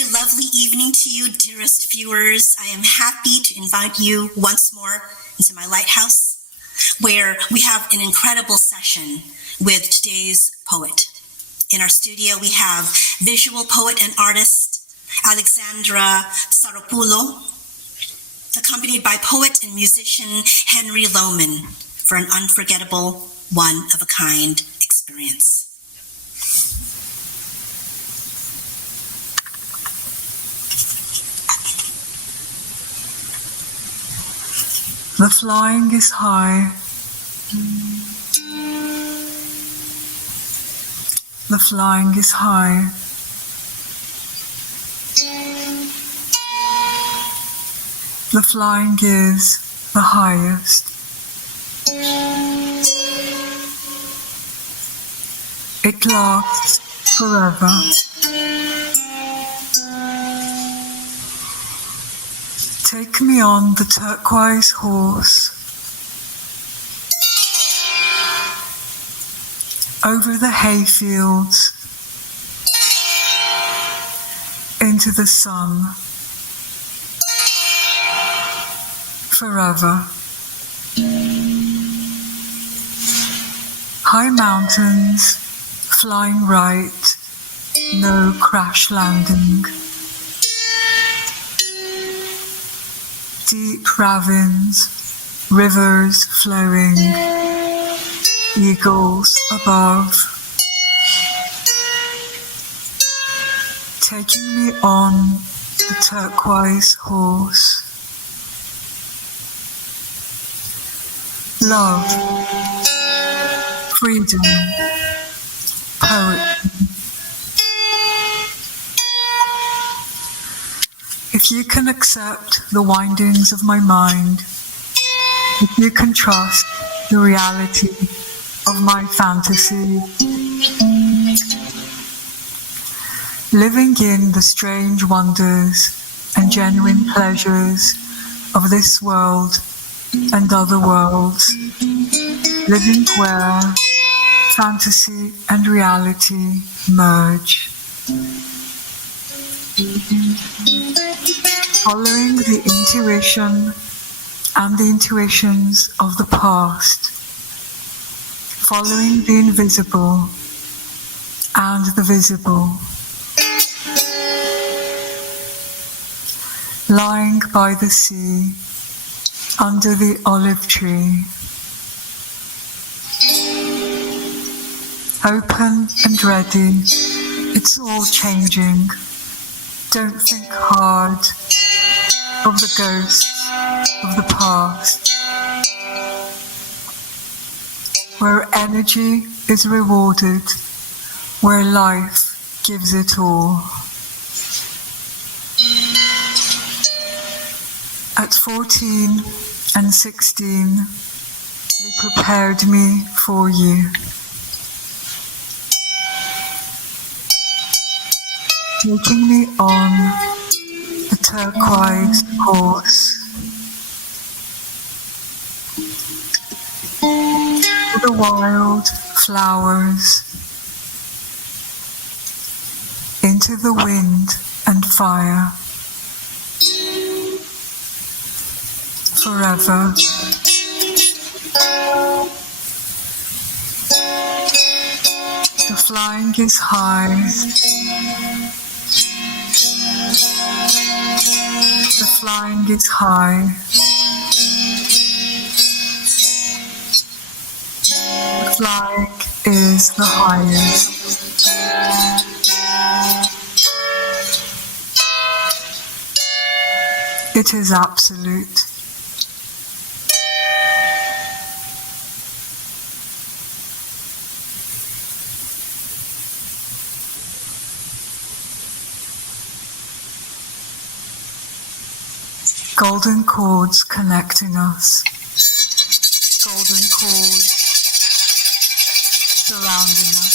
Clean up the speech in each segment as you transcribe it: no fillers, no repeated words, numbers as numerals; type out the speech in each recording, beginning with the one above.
very lovely evening to you, dearest viewers. I am happy to invite you once more into my lighthouse, where we have an incredible session with today's poet. In our studio, we have visual poet and artist Alexandra Psaropoulou, accompanied by poet and musician Henry Lowman for an unforgettable, one-of-a-kind experience. The flying is high. The flying is high. The flying is the highest. It lasts forever. Take me on the turquoise horse, over the hayfields, into the sun, forever. High mountains, flying right, no crash landing. Deep ravines, rivers flowing, eagles above, taking me on the turquoise horse. Love, freedom, poetry. If you can accept the windings of my mind, if you can trust the reality of my fantasy, living in the strange wonders and genuine pleasures of this world and other worlds, living where fantasy and reality merge. Following the intuition and the intuitions of the past, following the invisible and the visible, lying by the sea, under the olive tree, open and ready, it's all changing. Don't think hard of the ghosts of the past, where energy is rewarded, where life gives it all. At 14 and 16, they prepared me for you. Taking me on the turquoise horse, to the wild flowers, into the wind and fire, forever. The flying is high. The flying is high. The flying is the highest. It is absolute. Golden cords connecting us. Golden cords surrounding us.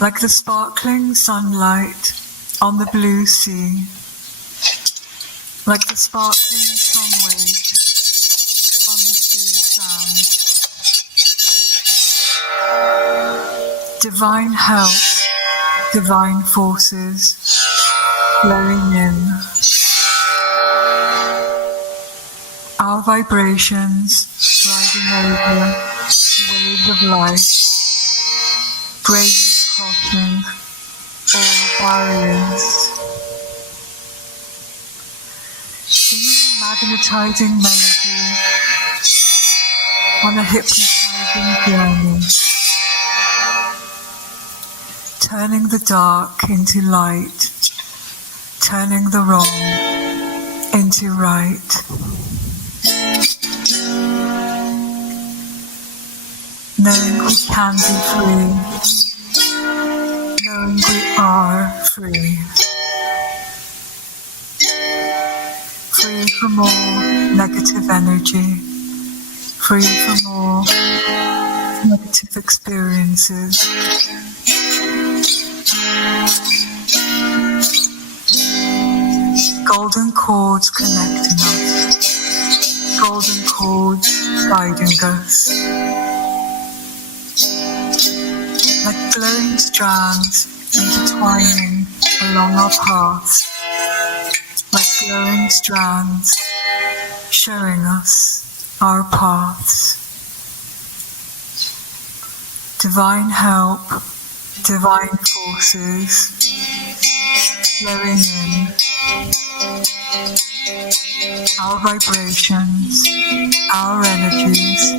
Like the sparkling sunlight on the blue sea. Like the sparkling sun waves on the smooth sand. Divine help divine forces flowing in. Our vibrations riding over the waves of life, bravely crossing all barriers. Singing a magnetizing melody on a hypnotizing journey, turning the dark into light, turning the wrong into right. Knowing we can be free, knowing we are free. Free from all negative energy, free from all negative experiences. Golden cords connecting us, golden cords guiding us. Like glowing strands intertwining along our paths, like glowing strands showing us our paths. Divine help, divine forces flowing in. Our vibrations, our energies,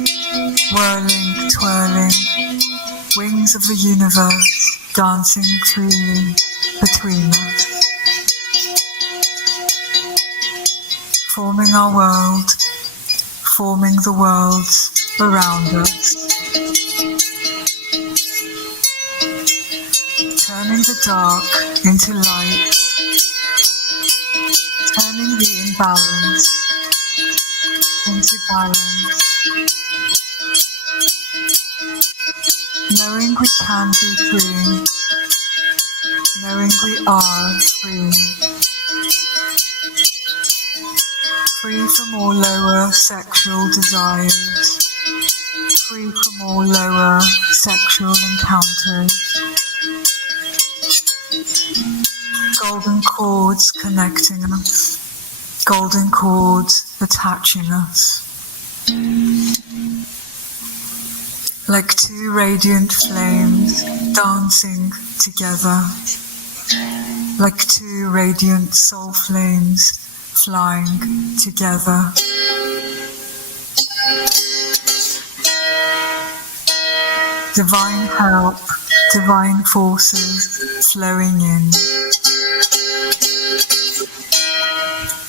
whirling, twirling, wings of the universe dancing freely between us, forming our world, forming the worlds around us, turning the dark into light, turning the imbalance into balance. Knowing we can be free, knowing we are free. Free from all lower sexual desires, free from all lower sexual encounters. Golden cords connecting us, golden cords attaching us. Like two radiant flames dancing together, like two radiant soul flames flying together. Divine help, divine forces flowing in.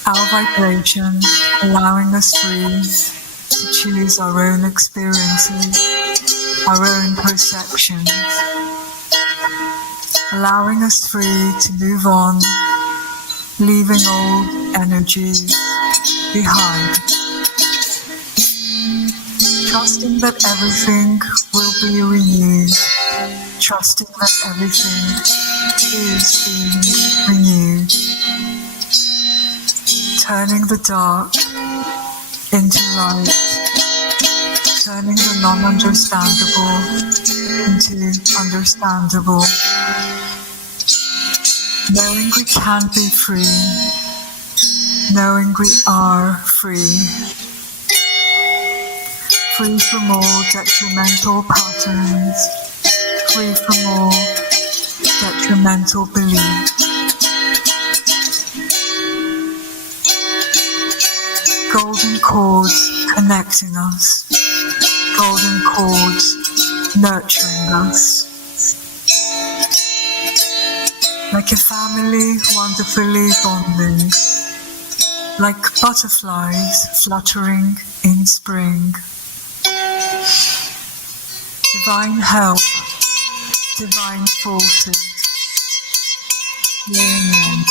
Our vibration allowing us free to choose our own experiences, our own perceptions, allowing us free to move on, leaving old energies behind, trusting that everything will be renewed, trusting that everything is being renewed, turning the dark into light, turning the non-understandable into understandable. Knowing we can be free, knowing we are free. Free from all detrimental patterns, free from all detrimental beliefs. Golden cords connecting us, golden cords nurturing us. Like a family wonderfully bonding, like butterflies fluttering in spring. Divine help, divine forces flowing in.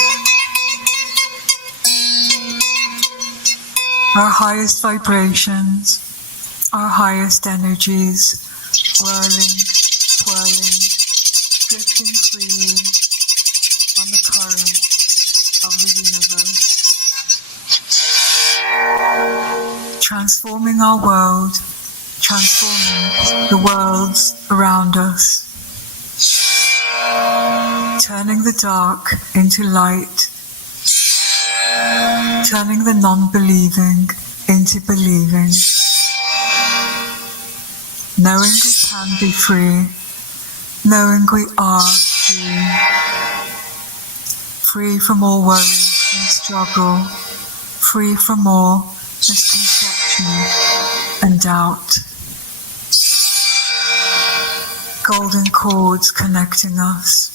Our highest vibrations, our highest energies, whirling, twirling, drifting freely on the current of the universe. Transforming our world, transforming the worlds around us. turning the dark into light, turning the non-believing into believing, knowing we can be free, knowing we are free, free from all worry and struggle, free from all misconception and doubt. Golden cords connecting us,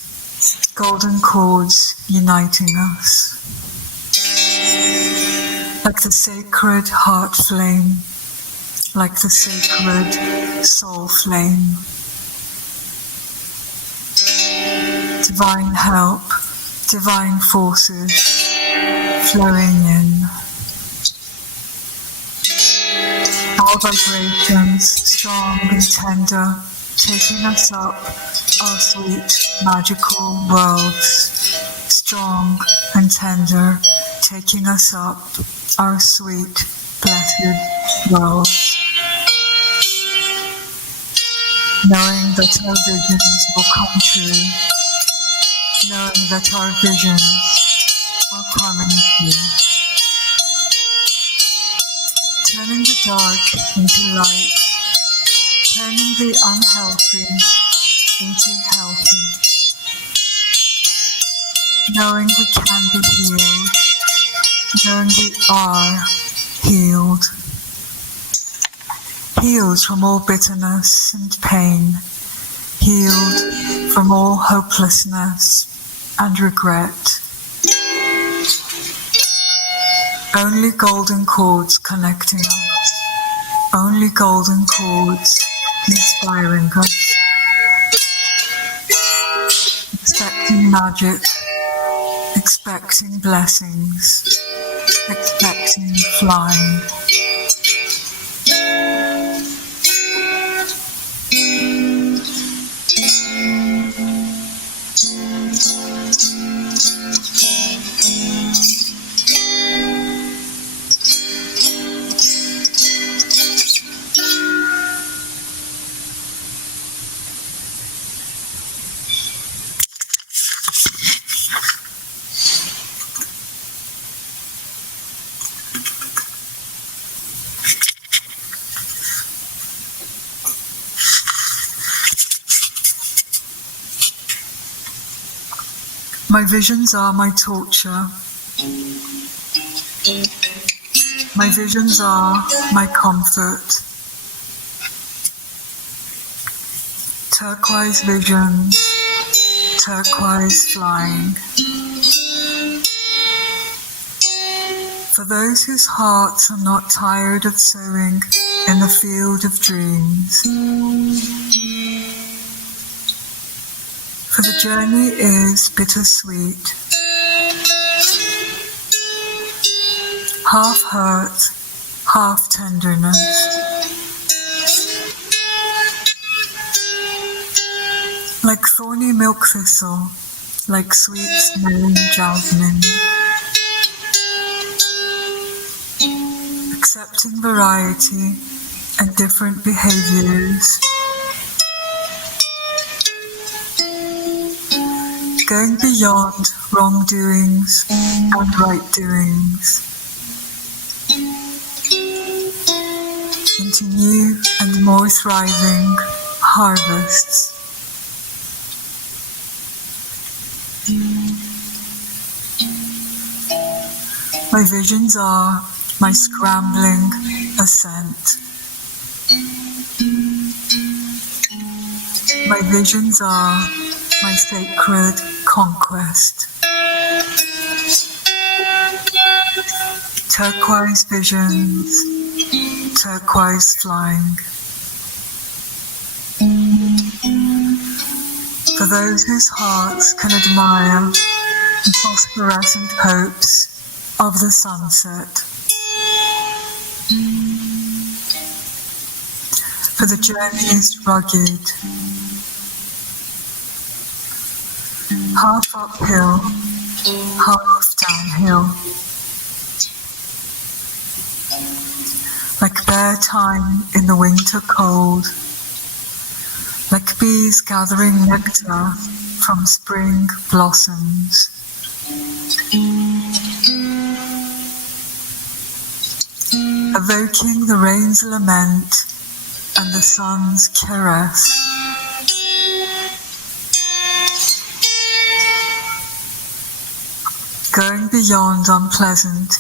golden cords uniting us. Like the sacred heart flame, like the sacred soul flame. Divine help, divine forces flowing in. Our vibrations, strong and tender, taking us up our sweet magical worlds. Strong and tender, taking us up our sweet blessed worlds. Knowing that our visions will come true, knowing that our visions are coming true. Turning the dark into light, turning the unhealthy into healthy. Knowing we can be healed, knowing we are healed. Healed from all bitterness and pain, healed from all hopelessness and regret. Only golden cords connecting us, only golden cords inspiring us. Expecting magic, expecting blessings, expecting flying. My visions are my torture. My visions are my comfort. Turquoise visions, turquoise flying. For those whose hearts are not tired of sowing in the field of dreams. For the journey is bittersweet, half hurt, half tenderness. Like thorny milk thistle, like sweet smelling jasmine. Accepting variety and different behaviors. Going beyond wrongdoings and right doings into new and more thriving harvests. My visions are my scrambling ascent. My visions are my sacred conquest. Turquoise visions, turquoise flying. For those whose hearts can admire the phosphorescent hopes of the sunset. For the journey is rugged, half uphill, half downhill. Like bare time in the winter cold, like bees gathering nectar from spring blossoms. Evoking the rain's lament and the sun's caress. Going beyond unpleasant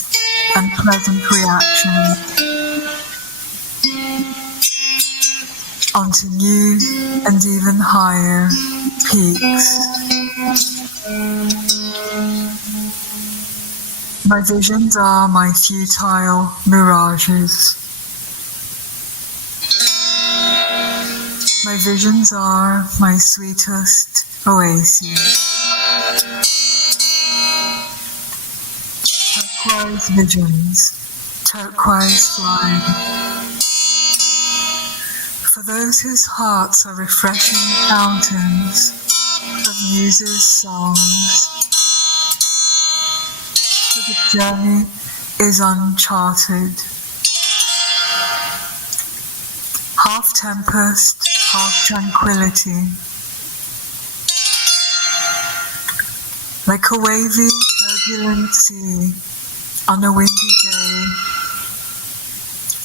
and pleasant reaction onto new and even higher peaks. My visions are my futile mirages. My visions are my sweetest oases. Turquoise visions, turquoise flying. For those whose hearts are refreshing fountains of muses' songs, for the journey is uncharted. Half tempest, half tranquility. Like a wavy, turbulent sea on a windy day,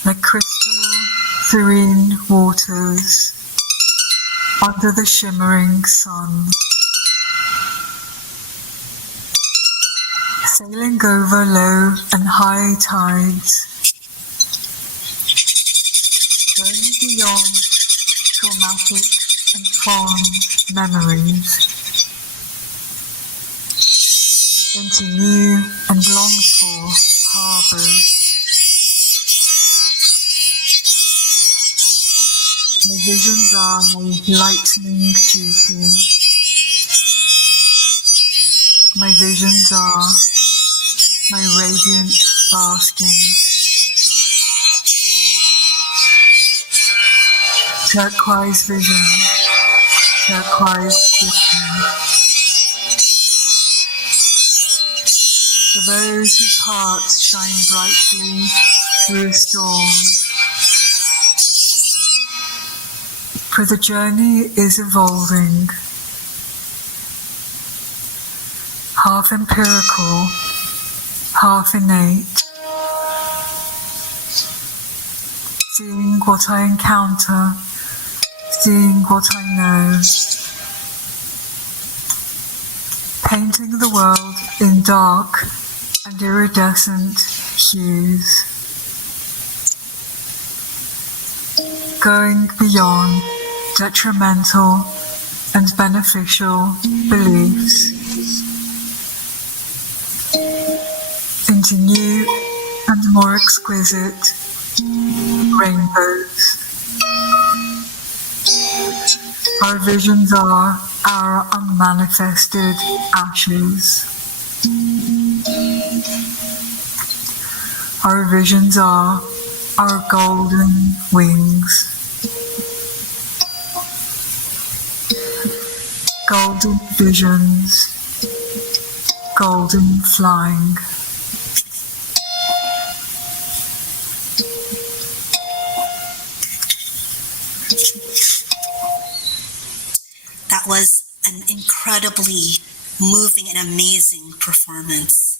like crystal, serene waters under the shimmering sun. Sailing over low and high tides, going beyond traumatic and fond memories, into new and longed for harbours. My visions are my lightning duty. My visions are my radiant basking. Turquoise vision, turquoise vision. For those whose hearts shine brightly through a storm. For the journey is evolving, half empirical, half innate. Seeing what I encounter, seeing what I know. Painting the world in dark and iridescent hues. Going beyond detrimental and beneficial beliefs into new and more exquisite rainbows. Our visions are our unmanifested ashes. Our visions are our golden wings. Golden visions, golden flying. That was an incredibly moving and amazing performance.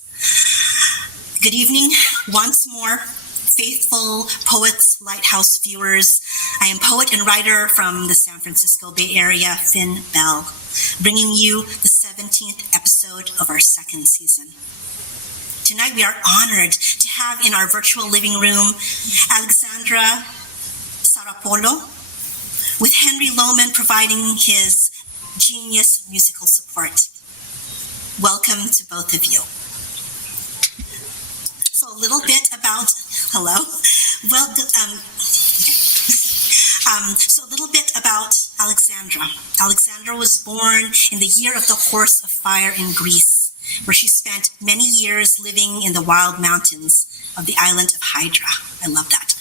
Good evening once more, faithful Poets Lighthouse viewers. I am poet and writer from the San Francisco Bay Area, Finn Bell, bringing you the 17th episode of our second season. Tonight we are honored to have in our virtual living room Alexandra Psaropoulou, with Henry Lowman providing his genius musical support. Welcome to both of you. So a little bit about, so a little bit about Alexandra. Alexandra was born in the year of the Horse of Fire in Greece, where she spent many years living in the wild mountains of the island of Hydra. I love that.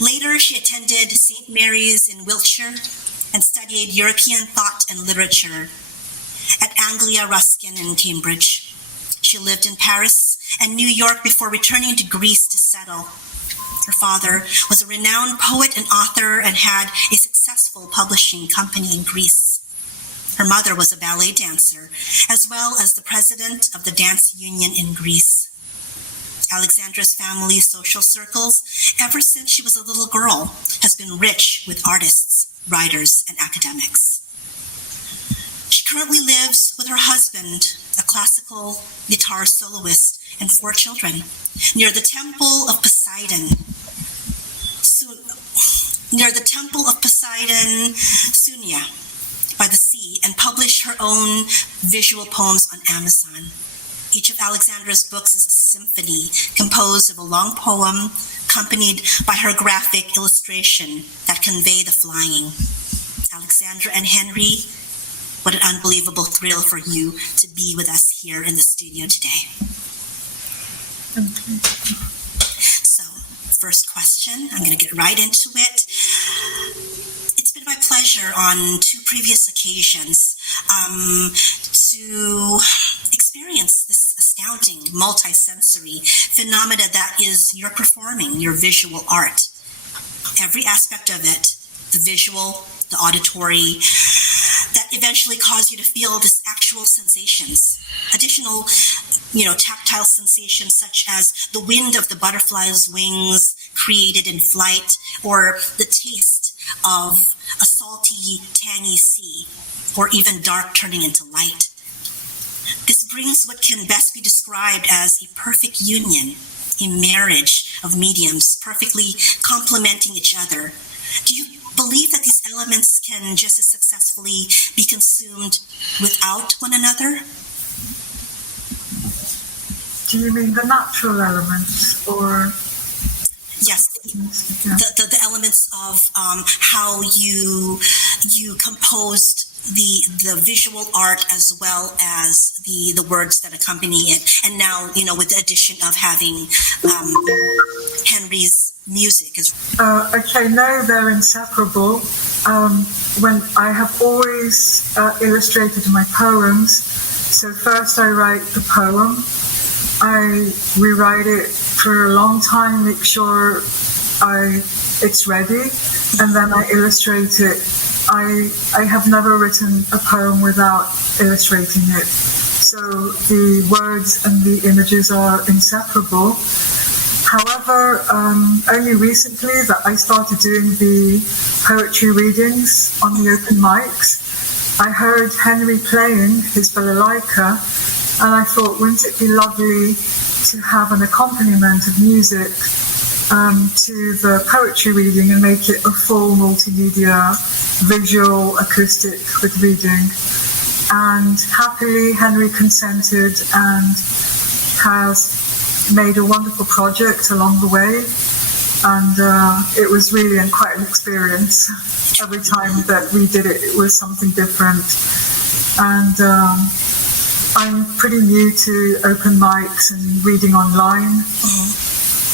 Later, she attended St. Mary's in Wiltshire and studied European thought and literature at Anglia Ruskin in Cambridge. She lived in Paris and New York before returning to Greece to settle. Her father was a renowned poet and author and had a successful publishing company in Greece. Her mother was a ballet dancer, as well as the president of the dance union in Greece. Alexandra's family's social circles, ever since she was a little girl, has been rich with artists, writers, and academics. She currently lives with her husband, a classical guitar soloist, and 4 children, near the Temple of Poseidon, Sunia, by the sea, and published her own visual poems on Amazon. Each of Alexandra's books is a symphony composed of a long poem accompanied by her graphic illustration that convey the flying. Alexandra and Henry, what an unbelievable thrill for you to be with us here in the studio today. So, first question, I'm going to get right into it. It's been my pleasure on 2 previous occasions to experience this astounding multi-sensory phenomena that is your performing, your visual art. Every aspect of it, the visual, the auditory, that eventually cause you to feel this actual sensations. Additional, tactile sensations such as the wind of the butterfly's wings created in flight, or the taste of a salty, tangy sea, or even dark turning into light. This brings what can best be described as a perfect union, a marriage of mediums perfectly complementing each other. Do you believe that these elements can just as successfully be consumed without one another? Do you mean the natural elements, or? Yes, the elements of how you composed the visual art as well as the words that accompany it, and now with the addition of having Henry's music as okay, no, they're inseparable. When I have always illustrated my poems, so first I write the poem, I rewrite it for a long time, make sure it's ready, and then I illustrate it. I have never written a poem without illustrating it. So the words and the images are inseparable. However, only recently that I started doing the poetry readings on the open mics, I heard Henry playing his balalaika, and I thought, wouldn't it be lovely to have an accompaniment of music to the poetry reading and make it a full multimedia, visual, acoustic with reading. And happily, Henry consented and has made a wonderful project along the way. And it was really quite an experience. Every time that we did it, it was something different. And I'm pretty new to open mics and reading online.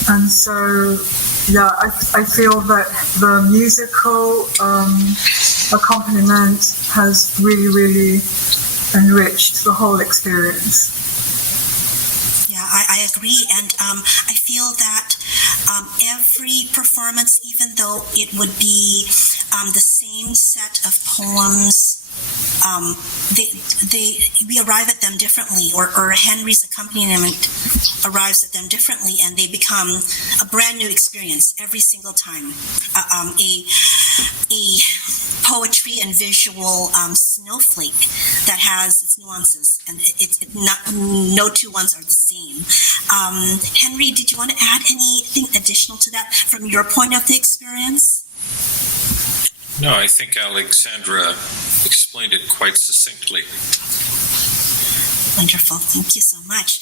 And so, yeah, I feel that the musical accompaniment has really, really enriched the whole experience. Yeah, I agree. And I feel that every performance, even though it would be the same set of poems, we arrive at them differently, or Henry's accompaniment arrives at them differently, and they become a brand new experience every single time. A poetry and visual snowflake that has its nuances, and no 2 ones are the same. Henry, did you want to add anything additional to that from your point of the experience? No, I think Alexandra explained it quite succinctly. Wonderful. Thank you so much.